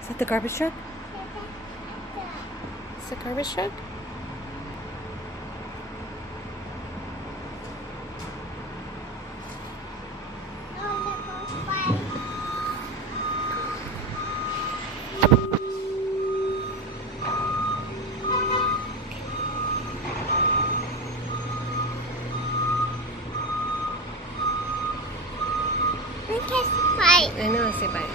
Is that the garbage truck? Is the garbage truck? We can fight. I know, say bye.